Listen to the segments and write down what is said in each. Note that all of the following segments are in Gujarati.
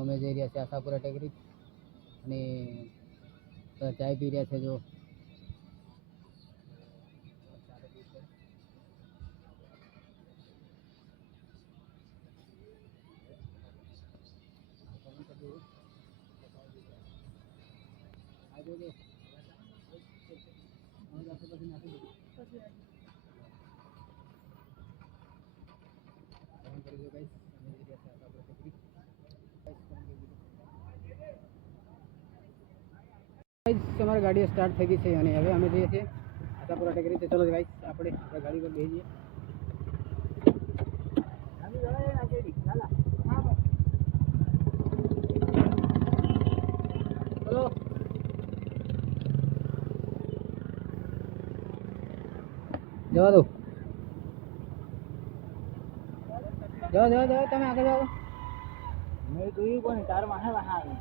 અમે જઈ રહ્યા છીએ આશાપુરા ટેકરી અને ચાય પી રહ્યા છે. જો તમારી ગાડી સ્ટાર્ટ થઈ ગઈ છે અને હવે અમે જઈએ છીએ આશાપુરા ટેકરી. તો ચલો ગાઈસ આપણે ગાડી પર બેસીએ. ચલો જવા દો, જાઓ જાઓ જાઓ, તમે આગળ જાઓ. મેં જોયું કોને તાર વાહે વાહે આવી.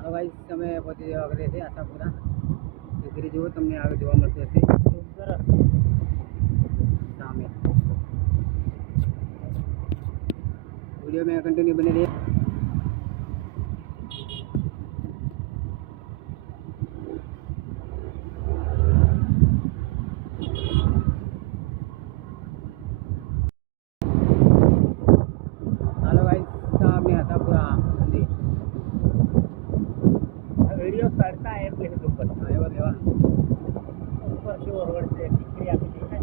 હાલો ગાઈસ, તમે પહોંચી જવા કરે છે આશાપુરા ટેકરી. જુઓ તમને આગળ જોવા મળતું હશે સામે. વિડીયો में कंटिन्यू बने रहिए. हेलो गाइस, सामने आशापुरा मंदिर. वीडियो करता है प्ले के ऊपर आयो देवा ऊपर से और से टिकरी आपकी है.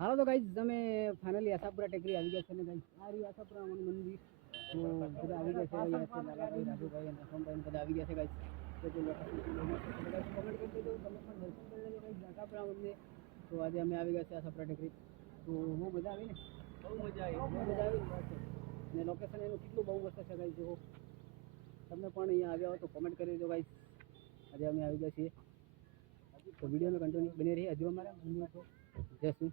હાલો તો ગાઈઝ તમે ફાઇનલી આશાપુરા ટેકરી આવી ગયા છે ને ગાઈઝ આ રહ્યું આશાપુરા મંદિર તો બધા આવી ગયા છે લાલાભાઈ રાજુભાઈ અને સોમભાઈ બધા આવી ગયા છે ગાઈઝ તો કમેન્ટ કરી દેજો તમે પણ દર્શન કરી લેજો ગાઈઝ આશાપુરા મંદિર તો આજે અમે આવી ગયા છે આશાપુરા ટેકરી તો બહુ મજા આવી ને બહુ મજા આવી અને લોકેશન એનું કેટલું બહુ મસ્ત છે ગાઈઝ જો તમે પણ અહીંયા આવ્યા હોય તો કમેન્ટ કરી દેજો ગાઈઝ આજે અમે આવી ગયા છીએ તો વિડીયોમાં કન્ટિન્યુ બની રહી હજુ અમારા મંદિર તો જશું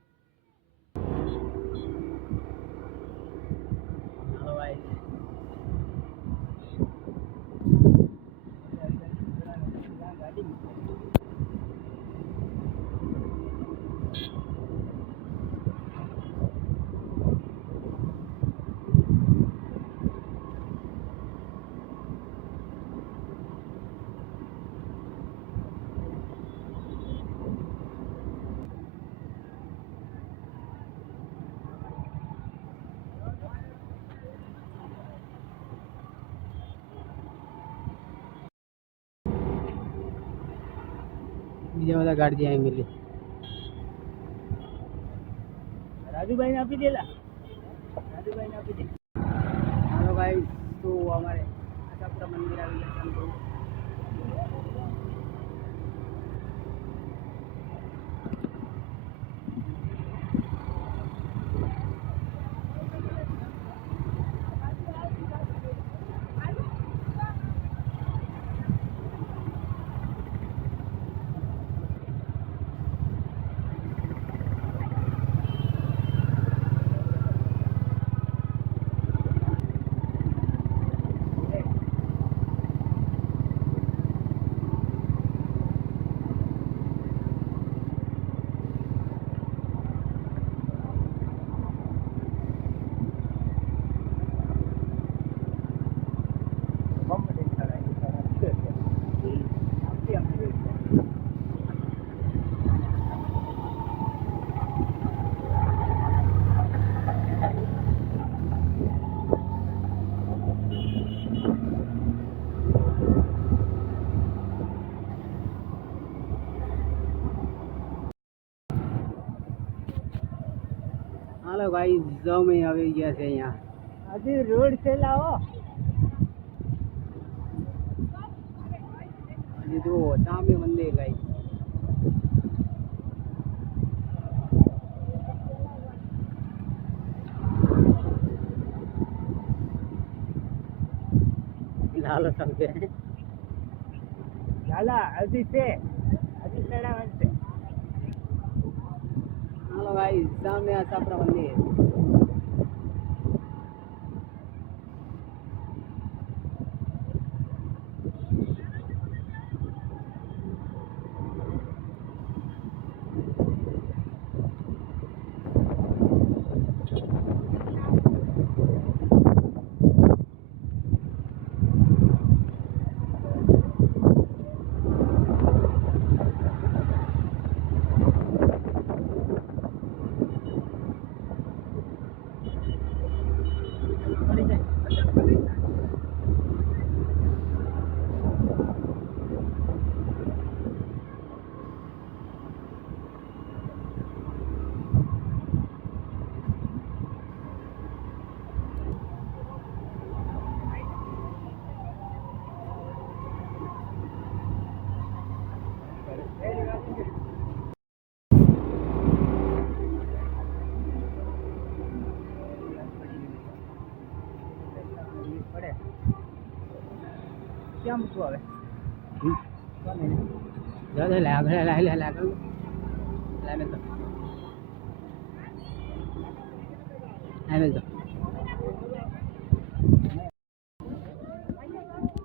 બીજા બધા ગાડી અહીં મિલી રાજુભાઈને આપી દેલા રાજુભાઈને આપી દે હાલો ભાઈ તો અમારે આશાપુરા મંદિર આવી ગયા છે હાલો ભાઈ જમે આવી ગયા છે અહીંયા હજી રોડ છે લાવો હજી જુઓ સામે મંદિર ભાઈ લાલો સમજે લાલા હજી છે હજી ચડાવવાનું છે હાલો ભાઈ સામે આશાપુરા મંદિર क्या मुझको આવે જા લે લે લે લે લે લે તો આમે તો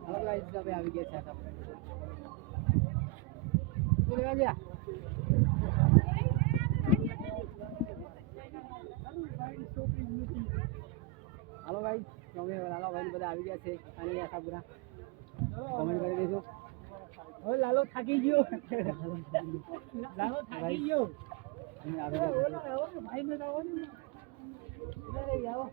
હવે ગાઈસ હવે આવી ગયા છે આપણે બોલ ગયા હાલો ગાઈસ તમે લાલો ભાઈ બધા આવી ગયા છે અને આશાપુરા કમેન્ટ કરી દેજો હવે લાલો થાકી ગયો લાલો થાકી ગયો ભાઈ ને આવો ને આવો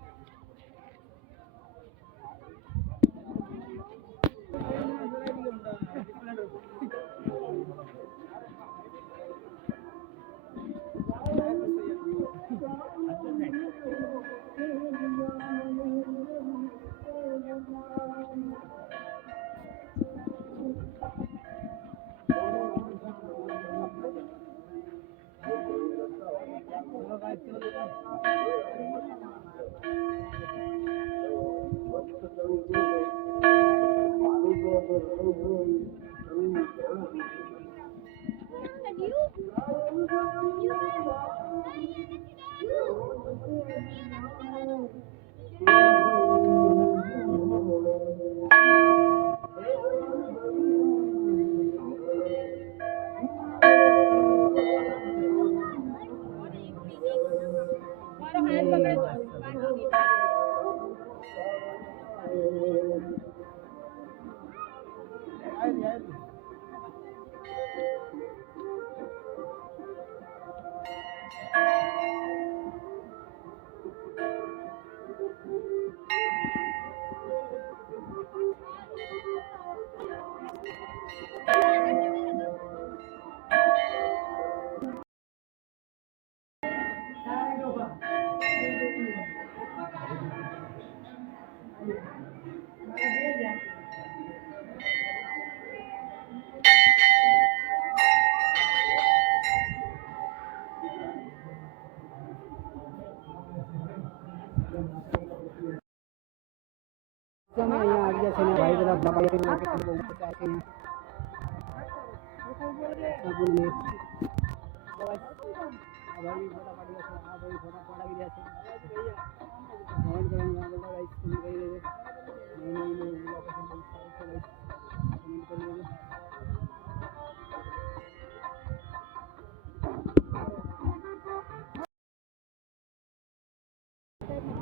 તમે અહીંયા આવી ગયા છે ને ભાઈ બધા ભાઈ બહુ મજા છે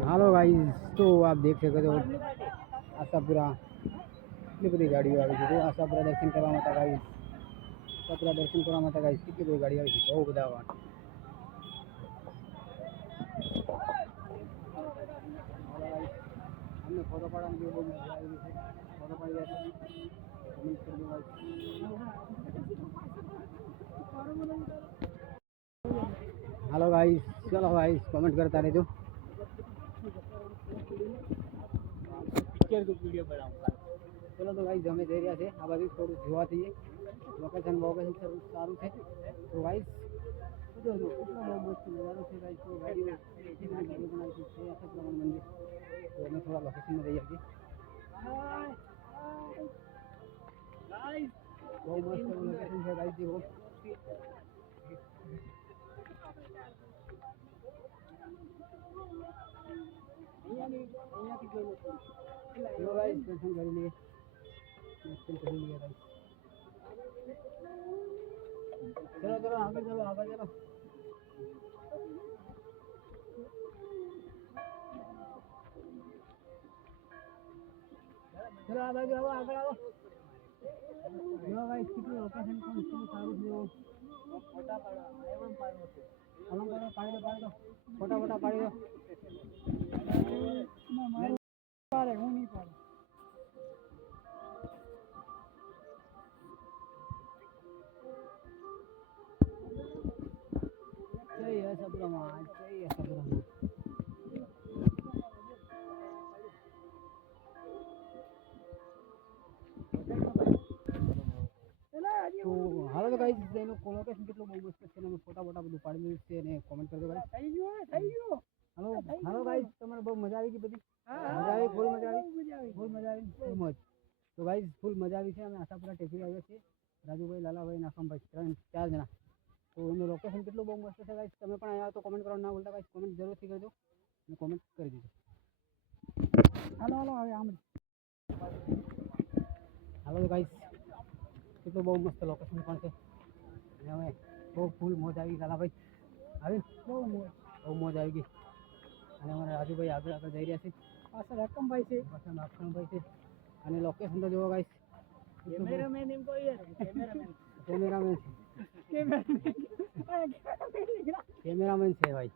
हेलो गाइस, तो आप देख सकते हो आशापुरा કેટલી બધી ગાડીઓ આવી છે. તો આશાપુરા દર્શન કરવા માટે ગાઈસ, આશાપુરા દર્શન કરવા માટે ગાઈસ કેટલી બધી ગાડી આવી છે. બહુ બધા વાહન. અમને ફોટો પાડવાની બહુ મજા આવી છે. ફોટો પાડી રહ્યા છે. હાલો ગાઈસ, ચલો ગાઈસ કમેન્ટ કરતા રહેજો. ચલો તો ગાઈસ અમે જઈ રહ્યા છે આ બાજુ થોડું જોવા જઈએ. લોકેશન સારું છે. તો ગાઈસ કેટલો મસ્ત નજારો છે ગાઈસ. તો ગાડીઓ બનાવી છે આશાપુરા મંદિર. તો અમે થોડા લોકેશનમાં જઈએ છીએ. બહુ મસ્ત લોકેશન છે ગાઈસ. જુઓ અહીંયાથી જોઈ લો ગાઈસ, દર્શન કરી લઈએ. દર્શન કરી લઈએ ગાઈસ. ચલો ચલો આગળ ચલો આગળ ચલો. ચલો આ બાજુ આવો, આગળ આવો. જો ગાઈસ કેટલું લોકેશન પણ કેટલું સારું છે. ફોટા પાડી દો ફોટા પાડી દો. હું નહીં પાડું. જય આશાપુરામાં, જય આશાપુરામાં. તો હાલો તો ગાઈસ, એનું લોકેશન કેટલું બહુ મસ્ત છે. અમે ફોટા બધું પાડી દીધું છે અને કોમેન્ટ કરજો ગાઈસ. થઈ ગયો. હાલો ગાઈસ, તમારે બહુ મજા આવી ગઈ બધી? મજા આવી, ફૂલ મજા આવી, ફૂલ મોજ. તો ગાઈસ ફૂલ મજા આવી છે. અમે આશાપુરા ટેકરી આવ્યા છીએ. રાજુભાઈ, લાલાભાઈ, નાખમભાઈ, 4 જણા. તો એનું લોકેશન કેટલું બહુ મસ્ત છે ગાઈસ. તમે પણ આવ્યા તો કોમેન્ટ કરવાનું ના ભૂલતા ગાઈસ. કોમેન્ટ જરૂરથી કરજો અને કોમેન્ટ કરી દીધો. હાલો હવે આમ હાલો તો ગાઈસ, કેટલું બહુ મસ્ત લોકેશન પણ છે. અને અમે બહુ ફૂલ મોજ આવી. લાલાભાઈ આવી, બહુ મોજ આવી ગઈ. અને અમારા રાજુભાઈ આગળ જઈ રહ્યા છે. પાછળ રકમભાઈ છે, અને લોકેશન તો જોવો ગાઈસ. કેમેરામેન છે ભાઈ.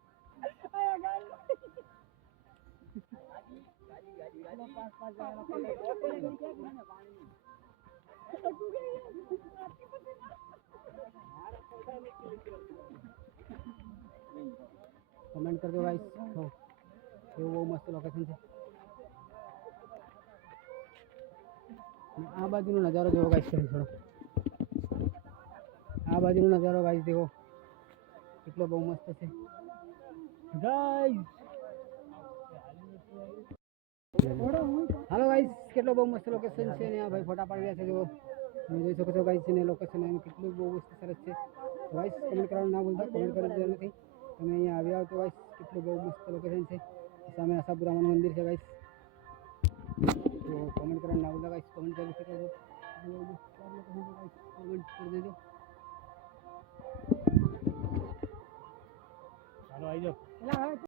કમેન્ટ કરજો ગાઈસ. તો એવું બહુ મસ્ત લોકેશન છે. આ બાજુનો નજારો જોવો ગાઈસ. થોડો આ બાજુનો નજારો ગાઈસ દેખો, કેટલો બહુ મસ્ત છે. ગાઈસ હાલો ગાઈસ કેટલો બહુ મસ્ત લોકેશન છે ને આ ભાઈ ફોટા પાડી રહ્યા છે જો તમે જોઈ શકો છો ગાઈસ ને લોકેશન એનું કેટલું બહુ મસ્ત સરસ છે ગાઈસ કમેન્ટ કરવાનું ના ભૂલતા કમેન્ટ કરી દેવાનું નથી તમે અહીંયા આવ્યા હો તો ગાઈસ કેટલું બહુ મસ્ત લોકેશન છે સામે આશાપુરામાનું મંદિર છે ગાઈસ તો કમેન્ટ કરવાનું ના ભૂલતા ગાઈસ કમેન્ટ કરી શકો છો બહુ મસ્ત લોકેશન છે ગાઈસ કમેન્ટ કરી દેજો હાલો આવી જાઓ